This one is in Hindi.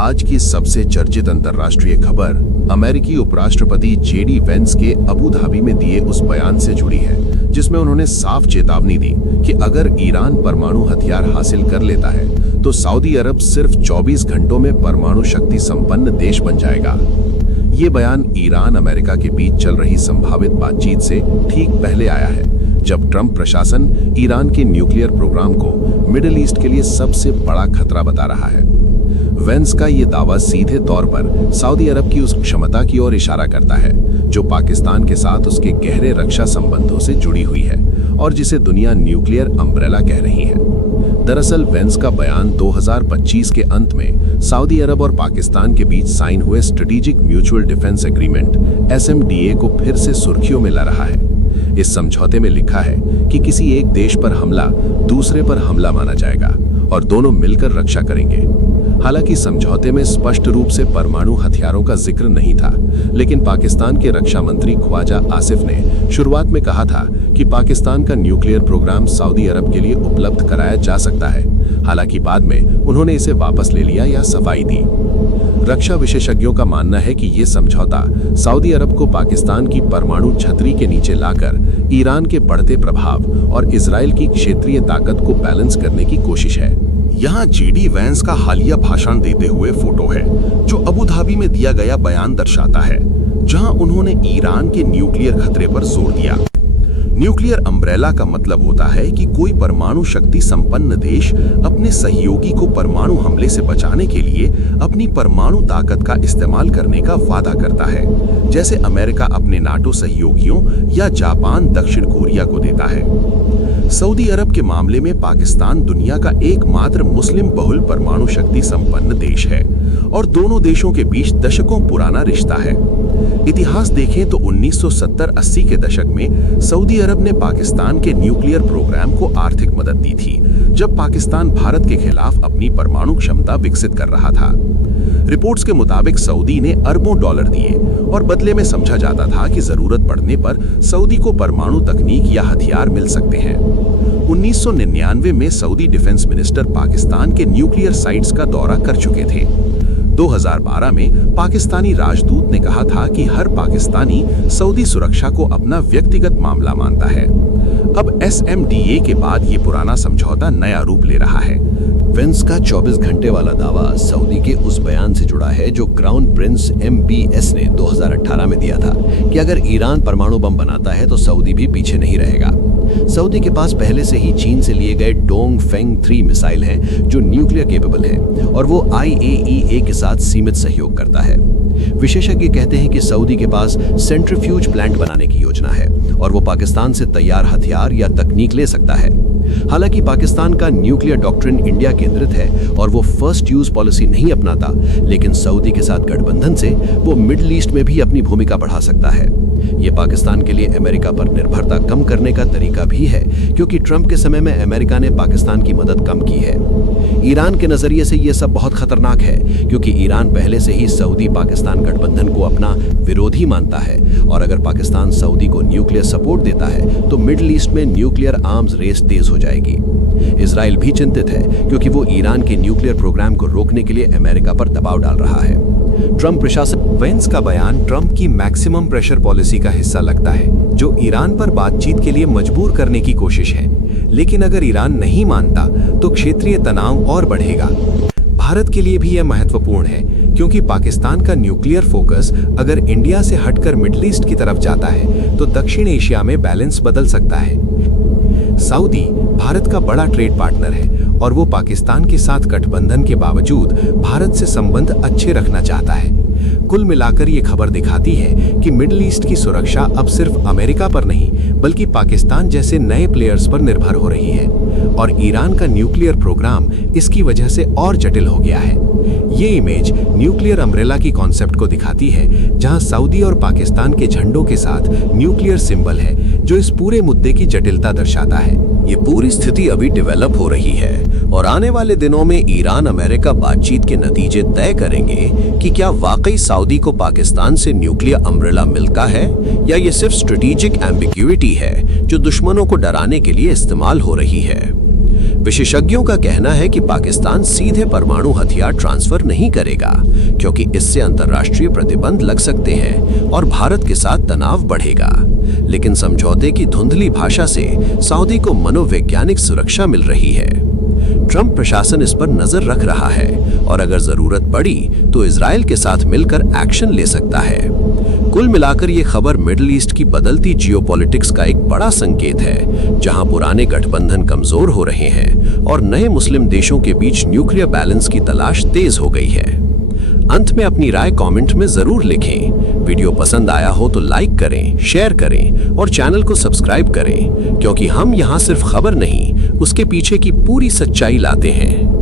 आज की सबसे चर्चित अंतर्राष्ट्रीय खबर अमेरिकी उपराष्ट्रपति जेडी वेंस के अबू धाबी में दिए उस बयान से जुड़ी है, जिसमें उन्होंने साफ चेतावनी दी कि अगर ईरान परमाणु हथियार हासिल कर लेता है तो सऊदी अरब सिर्फ 24 घंटों में परमाणु शक्ति संपन्न देश बन जाएगा। ये बयान ईरान अमेरिका के बीच चल रही संभावित बातचीत से ठीक पहले आया है, जब ट्रंप प्रशासन ईरान के न्यूक्लियर प्रोग्राम को मिडिल ईस्ट के लिए सबसे बड़ा खतरा बता रहा है। वेंस का ये दावा सीधे तौर पर सऊदी अरब की उस क्षमता की ओर इशारा करता है जो पाकिस्तान के साथ उसके गहरे रक्षा संबंधों से जुड़ी हुई है और जिसे दुनिया न्यूक्लियर अम्ब्रेला कह रही है। दरअसल वेंस का बयान 2025 के अंत में सऊदी अरब और पाकिस्तान के बीच साइन हुए strategic mutual defence agreement SMDA को फिर से सुर्खियों में ला रहा है। इस समझौते में लिखा है कि किसी एक देश पर हमला दूसरे पर हमला माना जाएगा और दोनों मिलकर रक्षा करेंगे। हालांकि समझौते में स्पष्ट रूप से परमाणु हथियारों का जिक्र नहीं था, लेकिन पाकिस्तान के रक्षा मंत्री ख्वाजा आसिफ ने शुरुआत में कहा था कि पाकिस्तान का न्यूक्लियर प्रोग्राम सऊदी अरब के लिए उपलब्ध कराया जा सकता है। हालांकि बाद में उन्होंने इसे वापस ले लिया या सफाई दी। रक्षा विशेषज्ञों का मानना है कि ये समझौता सऊदी अरब को पाकिस्तान की परमाणु छतरी के नीचे लाकर ईरान के बढ़ते प्रभाव और इजराइल की क्षेत्रीय ताकत को बैलेंस करने की कोशिश है। यहाँ जेडी वेंस का हालिया भाषण देते हुए फोटो है जो अबू धाबी में दिया गया बयान दर्शाता है, जहाँ उन्होंने ईरान के न्यूक्लियर खतरे पर जोर दिया। न्यूक्लियर अम्ब्रेला का मतलब होता है कि कोई परमाणु शक्ति संपन्न देश अपने सहयोगी को परमाणु हमले से बचाने के लिए अपनी परमाणु ताकत का इस्तेमाल करने का वादा करता है, जैसे अमेरिका अपने नाटो सहयोगियों या जापान दक्षिण कोरिया को देता है। सऊदी अरब के मामले में पाकिस्तान दुनिया का एकमात्र मुस्लिम बहुल परमाणु शक्ति संपन्न देश है और दोनों देशों के बीच दशकों पुराना रिश्ता है। इतिहास देखें तो 1970-80 के दशक में सऊदी अरब ने पाकिस्तान के न्यूक्लियर प्रोग्राम को आर्थिक मदद दी थी, जब पाकिस्तान भारत के खिलाफ अपनी परमाणु क्षमता विकसित कर रहा था। रिपोर्ट्स के मुताबिक सऊदी ने अरबों डॉलर दिए और बदले में समझा जाता था कि जरूरत पड़ने पर सऊदी को परमाणु तकनीक या हथियार मिल सकते हैं। 1999 में सऊदी डिफेंस मिनिस्टर पाकिस्तान के न्यूक्लियर साइट्स का दौरा कर चुके थे। 2012 में पाकिस्तानी राजदूत ने कहा था कि हर पाकिस्तानी सऊदी सुरक्षा को अपना व्यक्तिगत मामला मानता है। अब SMDA के बाद ये पुराना समझौता नया रूप ले रहा है। वेंस का 24 घंटे वाला दावा सऊदी के उस बयान से जुड़ा है जो क्राउन प्रिंस MBS ने 2018 में दिया था कि अगर ईरान परमाणु बम बनाता है तो सऊदी भी पीछे नहीं रहेगा। सऊदी के पास पहले से ही चीन से लिए गए डोंगफेंग 3 मिसाइल हैं जो न्यूक्लियर केपेबल हैं और वो IAEA के साथ सीमित सहयोग करता है। विशेषज्ञ कहते हैं कि सऊदी के पास सेंट्रीफ्यूज प्लांट बनाने की योजना है और वो पाकिस्तान से तैयार हथियार या तकनीक ले सकता है। हालांकि पाकिस्तान का न्यूक्लियर डॉक्ट्रिन इंडिया केंद्रित है और वो फर्स्ट यूज पॉलिसी नहीं अपनाता, लेकिन सऊदी के साथ गठबंधन से वो मिडिल ईस्ट में भी अपनी भूमिका बढ़ा सकता है। ये पाकिस्तान के लिए अमेरिका पर निर्भरता कम करने का तरीका भी है, क्योंकि ट्रंप के समय में अमेरिका ने पाकिस्तान की मदद कम की है। ईरान के नजरिए से ये सब बहुत खतरनाक है, क्योंकि ईरान पहले से ही सऊदी पाकिस्तान गठबंधन को अपना विरोधी मानता है और अगर पाकिस्तान सऊदी को न्यूक्लियर सपोर्ट देता है तो मिडिल ईस्ट में न्यूक्लियर आर्म्स रेस तेज हो जाएगी। इजराइल भी चिंतित है, क्योंकि वो ईरान के न्यूक्लियर प्रोग्राम को रोकने के लिए अमेरिका पर दबाव डाल रहा है। ट्रंप प्रशासन वेंस का बयान ट्रंप की मैक्सिमम प्रेशर पॉलिसी का हिस्सा लगता है, जो ईरान पर बातचीत के लिए मजबूर करने की कोशिश है। लेकिन अगर ईरान नहीं मानता तो क्षेत्रीय तनाव और बढ़ेगा। भारत के लिए भी यह महत्वपूर्ण है, क्योंकि पाकिस्तान का न्यूक्लियर फोकस अगर इंडिया से हटकर मिडिल ईस्ट की तरफ जाता है तो दक्षिण एशिया में बैलेंस बदल सकता है। सऊदी भारत का बड़ा ट्रेड पार्टनर है और वो पाकिस्तान के साथ गठबंधन के बावजूद भारत से संबंध अच्छे रखना चाहता है। कुल मिलाकर ये खबर दिखाती है कि मिडिल ईस्ट की सुरक्षा अब सिर्फ अमेरिका पर नहीं, बल्कि पाकिस्तान जैसे नए प्लेयर्स पर निर्भर हो रही है और ईरान का न्यूक्लियर प्रोग्राम इसकी वजह से और जटिल हो गया है। ये इमेज न्यूक्लियर अम्ब्रेला की कॉन्सेप्ट को दिखाती है, जहां सऊदी और पाकिस्तान के झंडों के साथ न्यूक्लियर सिंबल है, जो इस पूरे मुद्दे की जटिलता दर्शाता है। ये पूरी स्थिति अभी डेवलप हो रही है और आने वाले दिनों में ईरान अमेरिका बातचीत के नतीजे तय करेंगे कि क्या वाकई सऊदी को पाकिस्तान से न्यूक्लियर अम्ब्रेला मिलता है या ये सिर्फ स्ट्रेटेजिक एम्बिग्युइटी है जो दुश्मनों को डराने के लिए इस्तेमाल हो रही है। विशेषज्ञों का कहना है कि पाकिस्तान सीधे परमाणु हथियार ट्रांसफर नहीं करेगा, क्योंकि इससे अंतर्राष्ट्रीय प्रतिबंध लग सकते हैं और भारत के साथ तनाव बढ़ेगा। लेकिन समझौते की धुंधली भाषा से सऊदी को मनोवैज्ञानिक सुरक्षा मिल रही है। ट्रंप प्रशासन इस पर नजर रख रहा है और अगर जरूरत पड़ी तो इजराइल के साथ मिलकर एक्शन ले सकता है। कुल मिलाकर ये खबर मिडिल ईस्ट की बदलती जियोपॉलिटिक्स का एक बड़ा संकेत है, जहां पुराने गठबंधन कमजोर हो रहे हैं और नए मुस्लिम देशों के बीच न्यूक्लियर बैलेंस की तलाश तेज हो गई है। अंत में अपनी राय कमेंट में जरूर लिखें। वीडियो पसंद आया हो तो लाइक करें, शेयर करें और चैनल को सब्सक्राइब करें, क्योंकि हम यहाँ सिर्फ खबर नहीं, उसके पीछे की पूरी सच्चाई लाते हैं।